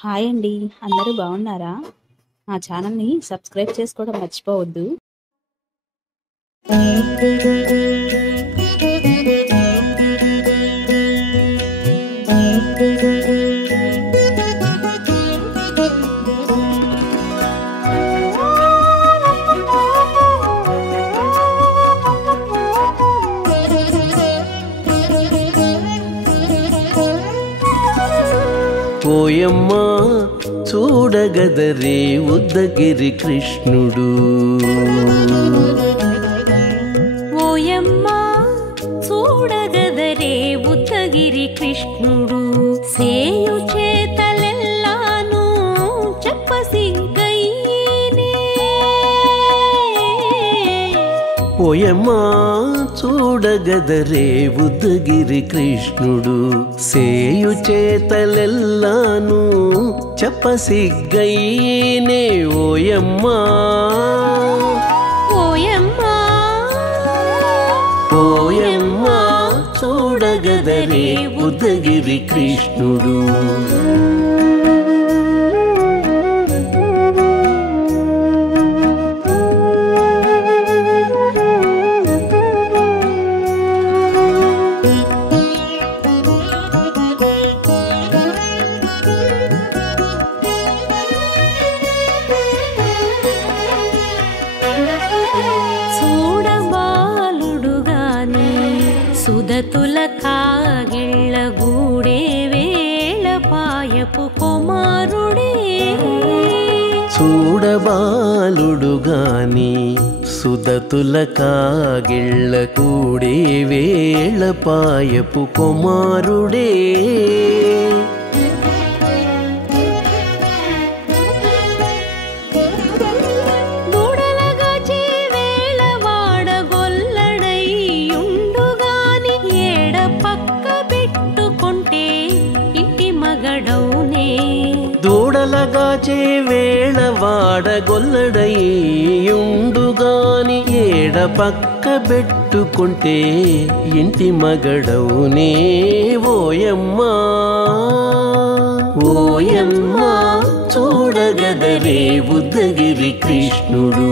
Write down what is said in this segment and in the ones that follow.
Hi అండి. అందరూ బాగున్నారా? మా ఛానల్‌ని సబ్స్క్రైబ్ చేసుకోవడం మర్చిపోవద్దు. ఓయమ్మా చూడగదరే ఉద్దగిరి కృష్ణుడు. ఓయమ్మా చూడగదరే ఉద్దగిరి కృష్ణుడు. సేయు చేతలెల్లాను చెప్పసిగ్గైనే. ఓయమ్మా చూడగదరే ఉద్దగిరి కృష్ణుడు. సేయు చేతలెల్లాను చెప్పసిగ్గైనే. ఓయమ్మా ఓయమ్మా ఓయమ్మా చూడగదరే ఉద్దగిరి కృష్ణుడు. సుదతుల కాగిళ్ళ గూడే వేళపాయపు కుమారుడే. చూడబాలుడుగాని సుదతుల కాగిళ్ళ కూడే వేళపాయపు కుమారుడే. దూడలగాచే వేళ వాడగొల్లడయ్యుండుగాని ఏడ పక్క పెట్టుకుంటే ఇంటి మగడవునే. ఓయమ్మా ఓయమ్మా చూడగదరే ఉద్దగిరి కృష్ణుడు.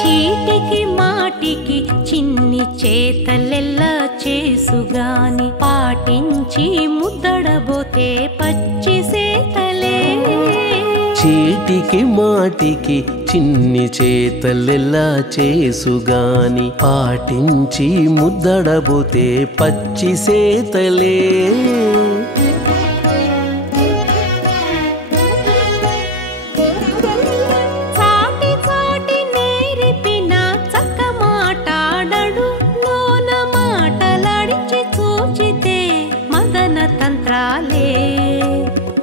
చీటికి మాటికి చిన్ని చేతలెల్లా చేసుగాని పాటించి ముద్దడబోతే పచ్చి సేతలే. చీటికి మాటికి చిన్ని చేతలెల్లా చేసుగాని పాటించి ముద్దడబోతే పచ్చి సేతలే.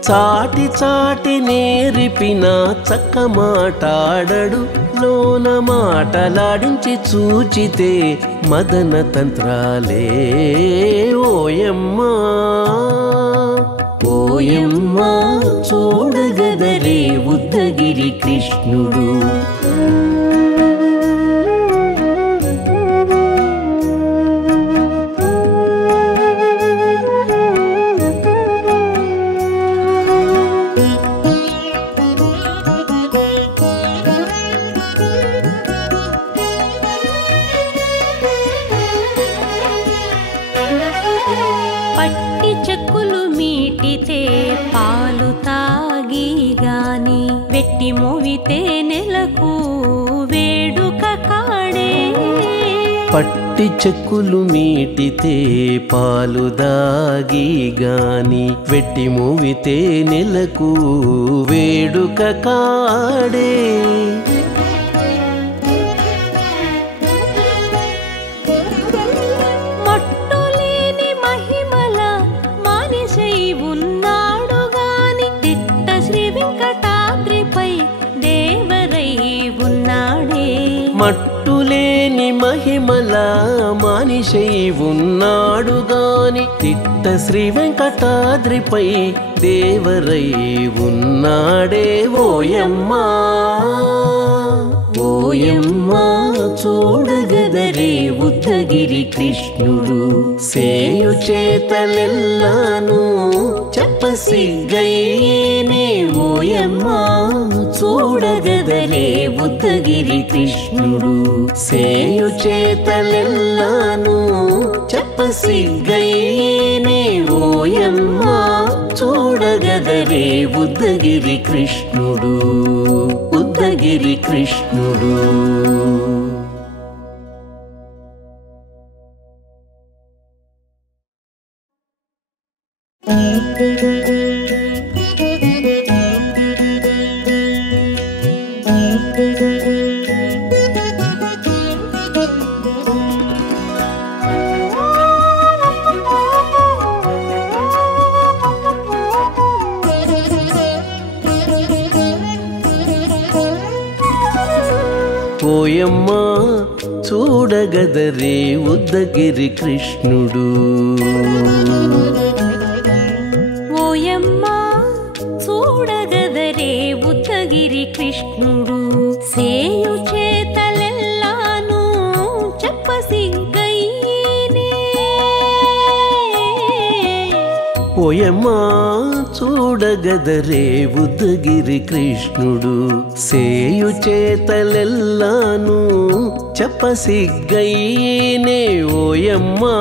చాటి చాటి నేర్పిన చక్క మాటాడడు లోన మాటలాడించి చూచితే మదన తంత్రాలే. ఓయమ్మా ఓయమ్మా చూడగదరే ఉద్దగిరి కృష్ణుడు. పట్టి చెక్కులు మీటితే పాలు తాగి గాని వెట్టి మోవితే నెలకు వేడుక కాడే. పట్టి చెక్కులు మీటితే పాలు దాగి గాని వెట్టి మోవితే నెలకు వేడుక కాడే. ఉన్నాడు గాని తిట్ట శ్రీ వెంకటాద్రిపై దేవరై ఉన్నాడే. మట్టులేని మహిమ తిరుమల మానిషై ఉన్నాడు గాని తిట్ట శ్రీ వెంకటాద్రిపై దేవరై ఉన్నాడే ఓయమ్మా ఓయమ్మా చూడగదరే ఉద్దగిరి కృష్ణుడు సేయు చేతలెల్లాను చెప్పసిగ్గైనే ఓయమ్మా చూడగదరే ఉద్దగిరి కృష్ణుడు సేయు చేతలెల్లాను చెప్పసిగ్గైనే ఓయమ్మా చూడగదరే ఉద్దగిరి కృష్ణుడు ఉద్దగిరి కృష్ణుడు. ఓయమ్మా చూడగదరే ఉద్దగిరి కృష్ణుడు ఓయమ్మా చూడగదరే ఉద్దగిరి కృష్ణుడు సేయు చేతలెల్లాను చెప్పసిగ్గైనే ఓయమ్మా చూడగదరే ఉద్దగిరి కృష్ణుడు సేయు చేతలెల్లాను చెప్పసిగ్గైనే ఓయమ్మా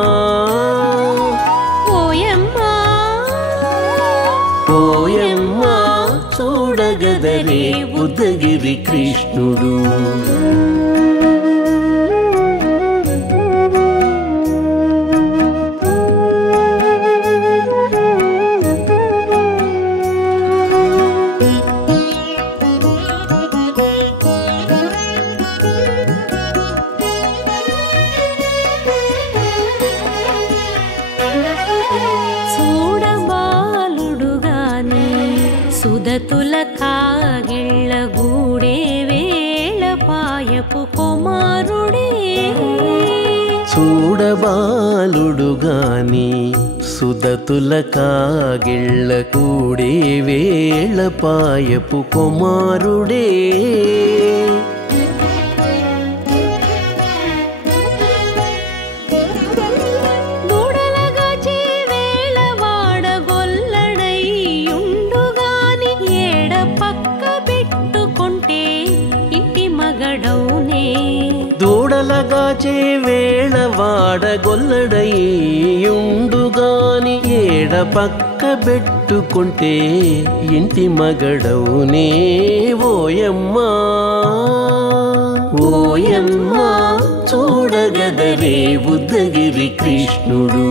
ఓయమ్మా ఓయమ్మా చూడగదరే ఉద్దగిరి కృష్ణుడు. సుదతుల కాగిళ్ళ గూడే వేళపాయపు కుమారుడే చూడబాలుడు గాని సుదతుల కాగిళ్ళ కూడే వేళపాయపు కుమారుడే దూడలగాచే వేళ వాడగొల్లడయ్యుండుగాని ఏడ పక్క పెట్టుకుంటే ఇంటి మగడవునే ఓయమ్మా ఓయమ్మా చూడగదరే ఉద్దగిరి కృష్ణుడు.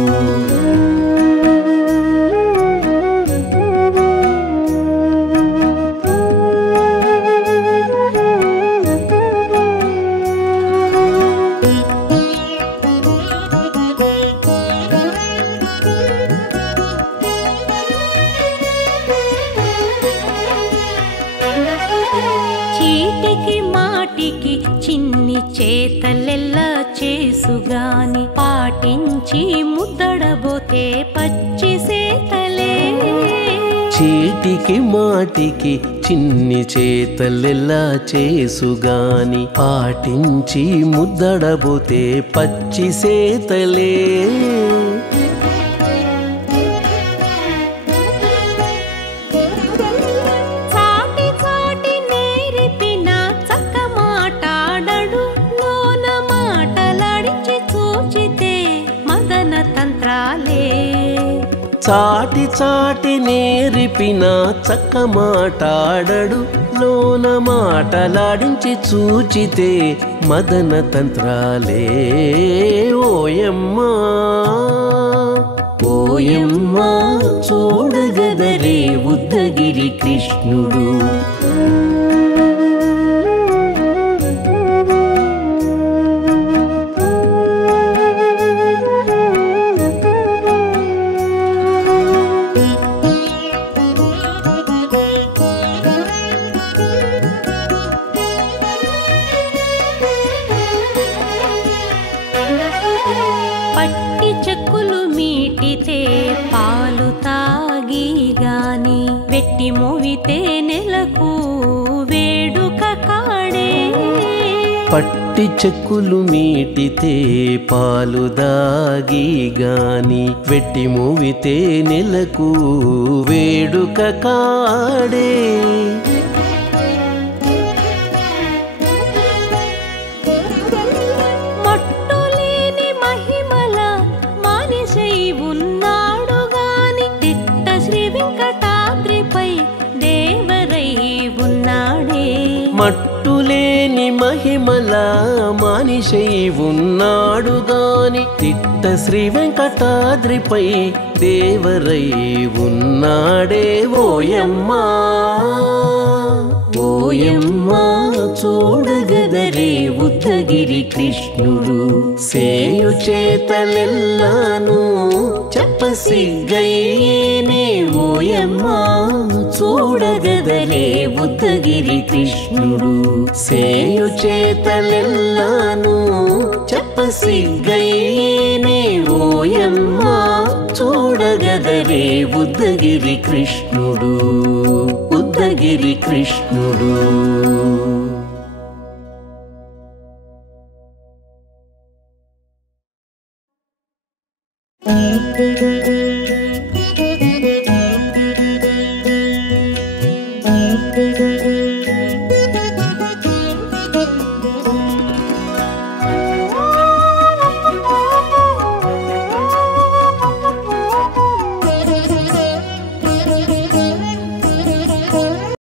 చీటికి మాటికి చిన్ని చేతలెల్లా చేసుగాని పాటించి ముద్దడబోతే పచ్చి సేతలే చీటికి మాటికి చిన్ని చేతలెల్లా చేసుగాని పాటించి ముద్దడబోతే పచ్చి సేతలే చాటి చాటి నేరిపిన చక్క మాటాడడు లోన మాటలాడించి చూచితే మదన తంత్రాలే ఓయమ్మా ఓయమ్మా చూడగదరే ఉద్దగిరి కృష్ణుడు. పట్టి చెక్కులు మీటితే పాలు తాగి గాని వెట్టి మోవితే నెలకు వేడుక కాడే. పట్టి చెక్కులు మీటితే పాలు దాగి గాని వెట్టి మూవితే నెలకు వేడుక కాడే. మట్టులేని మహిమల మానిషై ఉన్నాడు గాని తిట్ట శ్రీ వెంకటాద్రిపై దేవరై ఉన్నాడే. మట్టులేని మహిమల మానిషై ఉన్నాడు గాని తిట్ట శ్రీ వెంకటాద్రిపై దేవరై ఉన్నాడే. ఓయమ్మా ఓయమ్మా చూడగదరే ఉద్దగిరి కృష్ణుడు సేయు చేతలెల్లాను చెప్పసిగ్గయ్యేనే. ఓయమ్మా చూడగదరే ఉద్దగిరి కృష్ణుడు సేయు చేతలెల్లాను చెప్పసిగ్గయ్యేనే. ఓయమ్మా చూడగదరే ఉద్దగిరి కృష్ణుడు ఉద్దగిరి కృష్ణుడు.